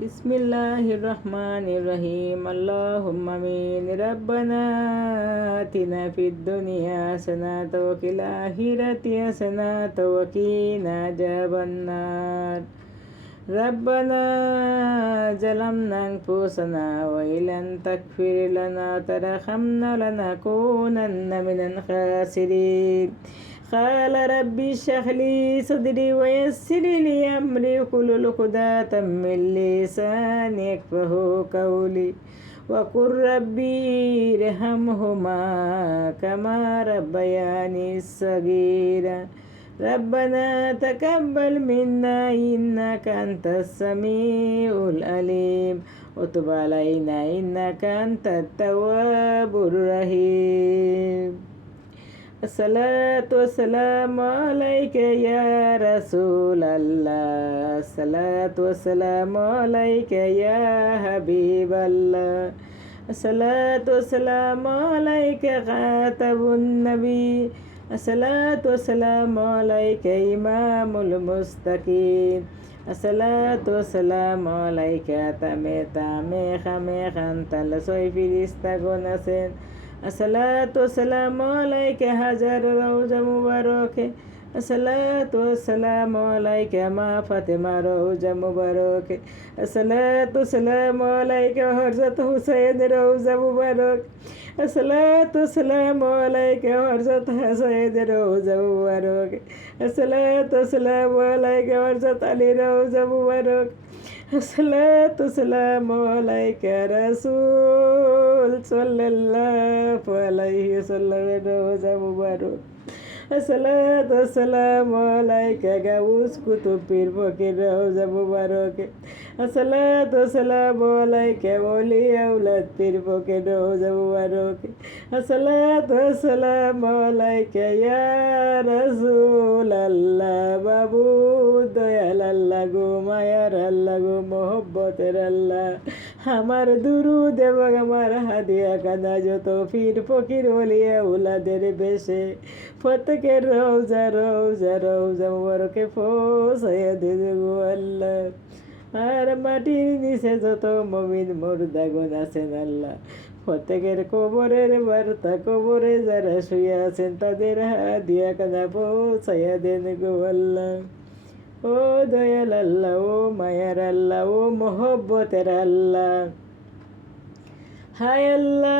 बिस्मिल्लाहिर रहमानिर रहीम अल्लाहुम्मा आमीन रब्बना आतिना फिद दुनिया हसनatan व फिल आखिरति हसनatan व क़िना अज़ाबन्नार रब्बना ज़लमना अनफुसना व इल्लम तगफिर लना व तरहमना लनकूनन्ना मिनल खासिरीन क़ाल रब्बि इश्रह ली सदरी व यस्सिर ली अमरी वहलुल उक़दतम मिन लिसानी यफ़क़हू क़ौली वक़ुल रब्बि इरहमहुमा कमा रब्बयानी सग़ीरा रब्बना तक़ब्बल मिन्ना इन्नका अंतस समीउल अलीम व तुब अलैना इन्नका अंतत तव्वाबुर रहीम। अस्सलातु वस्सलामु अलैका या रसूल अल्लाह, अस्सलातु वस्सलामु अलैका या हबीब अल्लाह, अस्सलातु वस्सलामु अलैका खातमुन नबी, अस्सलातु वस्सलामु अलैका इमामुल मुस्तकीम, अस्सलातु वस्सलामु अलैका तामे तामे खामे खानतल सोई फिरिश्ता गोनासेन, अस्सलातु वस्सलामु अलैका हज़ार रौज़ा मुबारक, अस्सलातु वस्सलामु अलैका मा फातिमा रौज़ा मुबारक, अस्सलातु वस्सलामु अलैका हज़रत हुसैन रौज़ा मुबारक, अस्सलातु वस्सलामु अलैका हज़रत हसैन रौज़ा मुबारक, अस्सलातु वस्सलामु अलैका हज़रत अली रौज़ा मुबारक, अस्सलातु वस्सलामु अलैका रसूल सल्लल्लाहु अलैहि वसल्लम रौज़ा मुबारक, अस्सलातु वस्सलामु अलैका गौस कुतुब पीर फकीर रौज़ा मुबारक, अस्सलातु वस्सलामु अलैका वली औलाद पीर फकीर रौज़ा मुबारक, अस्सलातु वस्सलामु अलैका या रसूल अल्लाह माबूद दयाल अल्लाह गो मायार अल्लाह गो मोहब्बतेर अल्लाह আমার দুরুদ এবং আমার হাদিয়া কাদা যত পীর ফকির ওলিয়া উলাদের বেশে প্রত্যেকের রওজা রওজা রওজা মুবারকে পৌঁছাইয়া দিবে গো আল্লাহ। আর মাটির নিচে যত মুমিন মুর্দাগণ আছেন আল্লাহ, প্রত্যেকের কবরের বার্তা কবরে যারা শুয়ে আছেন তাদের হাদিয়া কাদা পৌঁছাইয়া দেন গো আল্লাহ। ও দয়াল আল্লাহ, ও মায়ার আল্লাহ, ও মোহব্বতের আল্লাহ, হায় আল্লাহ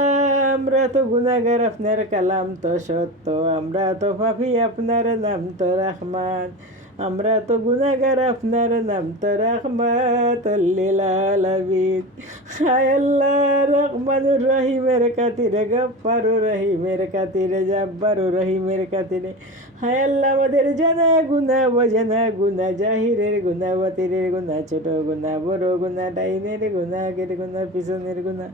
আমরা তো গুনাহগার, আপনার কালাম তো সত্য, আমরা তো পাপী, আপনার নাম তো রহমান, আমরা তো গুনাহগার, আপনার নাম তো রাহমাতুল লিল আলামিন। হায় আল্লাহ রহমানুর রহিমের খাতিরে, গফফারুর রহিমের খাতিরে, জব্বারুর রহিমের খাতিরে, হায় আল্লাহ আমাদের জানা গুনাহ অজানা গুনাহ, জাহিরের গুনাহ বাতিরের গুনাহ, ছোট গুনাহ বড় গুনাহ, ডাইনের গুনাহ আগের গুনাহ পিছনের গুনাহ,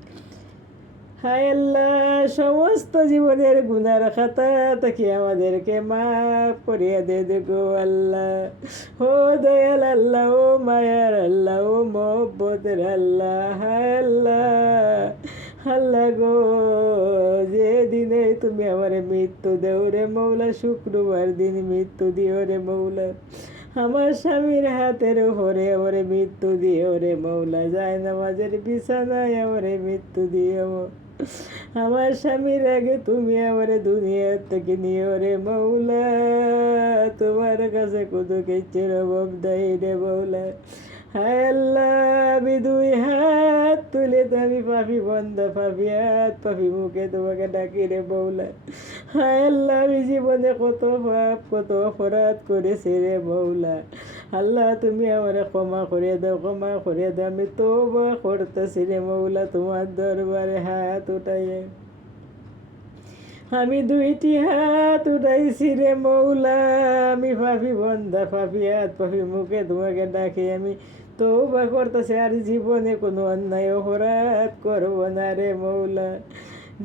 হায় আল্লাহ সমস্ত জীবনের গুনার খাতা থেকে আমাদেরকে মাফ করিয়া দে গো আল্লাহ। ও দয়াল আল্লাহ, ও মায়ার আল্লাহ, ও মোহব্বতের আল্লাহ, হায় আল্লাহ আল্লাহ গো যে দিনে তুমি আমার মৃত্যু দেও রে মৌলা, শুক্রবার দিন মৃত্যু দিও রে মৌলা, আমার স্বামীর হাতের উপরে আমার মৃত্যু দিও রে মৌলা, যায় নামাজের বিছানায় আমার মৃত্যু দিও, আমার স্বামীর আগে তুমি আমার দুনিয়া থেকে নিও রে মৌলা, তোমার কাছে কোনো কিছুর অভাব নাই রে মৌলা। হায় আল্লাহ আমি দুই হাত তুলে আমি পাপি বন্ধ, পাপি হাত পাপি মুখে তোমাকে ডাকি রে মৌলা। হায় আল্লাহ আমি জীবনে কত পাপ কত অপরাধ করেছি রে মৌলা, আল্লাহ তুমি আমার ক্ষমা করিয়া দাও, ক্ষমা করিয়া দাও, আমি তওবা করতেছি রে মৌলা তোমার দরবারে হাত উঠাইয়া। আমি দুইটি হাত উঠাইছি রে মৌলা, আমি পাপি বন্ধা, পাপি হাত পাপি মুখে তোমাকে ডাকি আমি তওবা করতেছি, আর জীবনে কোনো অন্যায় অপরাধ করবো না রে মৌলা।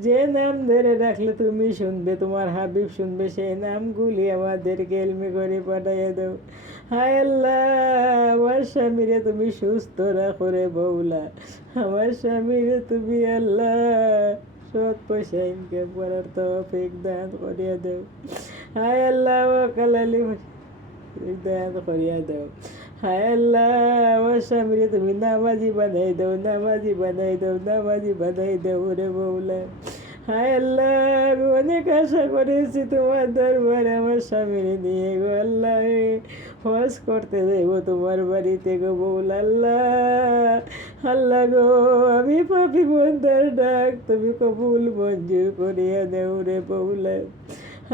যে নাম ধরে রাখলে তুমি শুনবে, তোমার হাবিব শুনবে, সেই নামগুলি আমাদেরকে এলমি করে পাঠাইয়া দাও। হায় আল্লাহ আমার স্বামীরে তুমি সুস্থ রাখো রে মৌলা, আমার স্বামীরে তুমি আল্লাহ সৎ পয়সা ইনকাম করার তৌফিক দান করিয়া দাও। হায় আল্লাহ ওয়াকালালি দান করিয়া দাও। হায় আল্লাহ, আমার স্বামীরে তুমি নামাজি বানাই দাও, নামাজি বানাই দাও, নামাজি বানাই দাও রে মৌলা। হায় আল্লাহ, আমি অনেক আশা করেছি তোমার দরবারে আমার স্বামীরে নিয়ে গো আল্লাহ, হজ করতে যাইব তোমার বাড়িতে গো মৌলা। আল্লাহ, আল্লাহ গো, আমি পাপি বন্ধার ডাক তুমি কবুল মঞ্জুর করিয়া দেও রে মৌলা।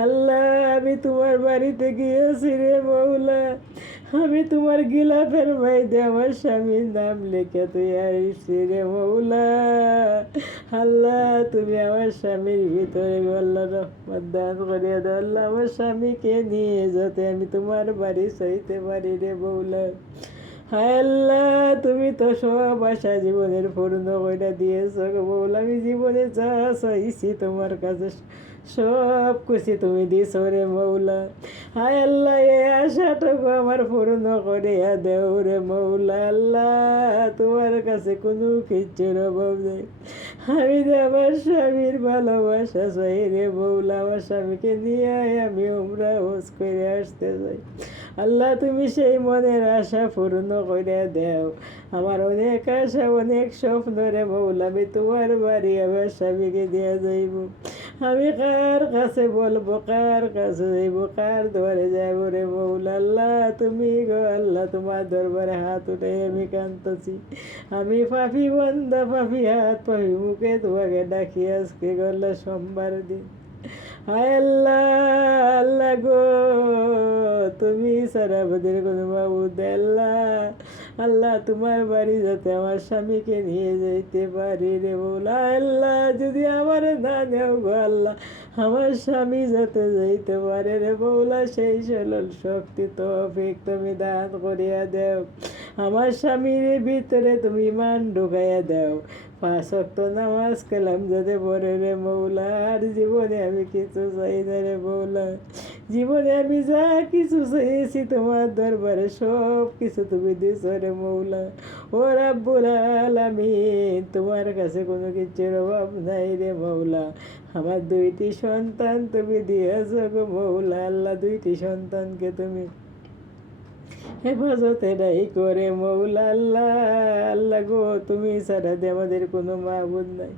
আল্লাহ, আমি তোমার বাড়িতে গিয়েছি রে মৌলা, আমি তোমার গিলাফের মধ্যে আমার স্বামীর নাম লিখে তুই আসছি রে মৌলা। আল্লাহ, তুমি আমার স্বামীর ভিতরে আল্লাহ রহমত দান করিয়া দাও আল্লাহ, আমার স্বামীকে নিয়ে যাতে আমি তোমার বাড়ি চাইতে পারি রে মৌলা। হায় আল্লাহ, তুমি তো সব আশা জীবনের পূর্ণ করে দিয়েছ গো মৌলা। আমি জীবনে যা চাইছি তোমার কাছে সব কিছু তুমি দিছ রে মৌলা। হায় আল্লাহ, এই আশাটুকু আমার পূর্ণ করিয়া দেও রে মৌলা। আল্লাহ, তোমার কাছে কোনো কিচ্ছুর অভাব নেই। আমি যে আমার স্বামীর ভালোবাসা চাই রে মৌলা, আমার স্বামীকে নিয়ে আমি উমরা হজ করে আসতে চাই। আল্লাহ, তুমি সেই মনের আশা পূর্ণ করে দেও। আমার অনেক আশা অনেক স্বপ্ন রে মৌলা, আমি তোমার বাড়ি আমার স্বামীকে দিয়ে যাইব। আমি কার কাছে বলবো, কার কাছে যাইব, কার দরে যাইব রে মৌলা। আল্লাহ, তুমি গো আল্লাহ, তোমার দরবারে হাত উঠে আমি কাঁদতেছি। আমি পাপি বন্দা, পাপি হাত পাপি মুখে তোমাকে ডাকি আজকে গল্লা সোমবার দিন। হায় আল্লাহ, আল্লাহ গো, তুমি সারা আমাদের কোনো মাবুদ আল্লাহ। আল্লাহ, তোমার বাড়ি যাতে আমার স্বামীকে নিয়ে যাইতে পারি রে মৌলা। আল্লাহ, যদি আমার না নেও গো আল্লাহ, আমার স্বামী যাতে যাইতে পারে রে মৌলা, সেই সরল শক্তি তৌফিক তুমি দান করিয়া দেও। আমার স্বামীর ভিতরে তুমি ইমান ঢুকাইয়া দাও। 5 ওয়াক্ত নামাজ কালাম যাতে পড়ে রে মৌলা। আর জীবনে আমি কিছু চাই না রে মৌলা, জীবনে আমি যা কিছু চাইছি তোমার দরবারে সব কিছু তুমি দিছ রে মৌলা। ও রাব্বুল আলামিন, তোমার কাছে কোনো কিছুর অভাব নাই রে মৌলা। আমার 2টি সন্তান তুমি দিয়েছ গো মৌলা। আল্লাহ, 2টি সন্তানকে তুমি হেফাজতে নাই করে মৌলা। আল্লাহ, আল্লাহ গো, তুমি ছাড়া দে আমাদের কোনো মাবুদ নাই।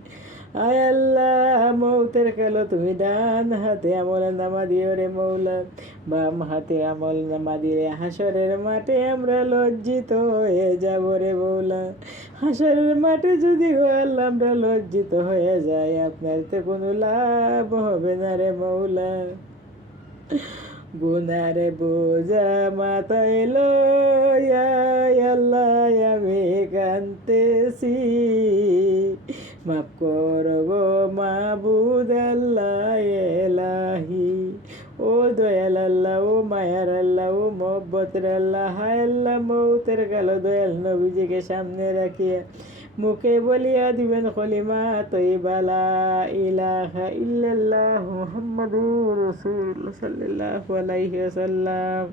আয় আল্লাহ, মৌতের কালো তুমি ডান হাতে আমল নামা দিও রে মৌলা, বাম হাতে আমল নামা দিলে হাসরের মাঠে আমরা লজ্জিত হয়ে যাব রে মৌলা। হাসরের মাঠে যদি গো আল্লাহ আমরা লজ্জিত হয়ে যাই, আপনার তো কোনো লাভ হবে না রে মৌলা। গুনার বোঝা মাথায় লইয়া আল্লাহ আমি কাঁদতেছি, মাফ করো গো মাবুদ আল্লাহ এলাহি। ও দয়াল আল্লাহ, ও মায়ার আল্লাহ, ও মোহব্বতের আল্লাহ, হায় আল্লাহ, মৌতের কালো দয়াল নবীজিকে সামনে রাখিয়া মুখে বলিয়া দিবেন কলিমা তয়্যিবা লা ইলাহা ইল্লাল্লাহ মুহাম্মাদুর রাসূলুল্লাহ সাল্লাল্লাহু আলাইহি ওয়াসাল্লাম।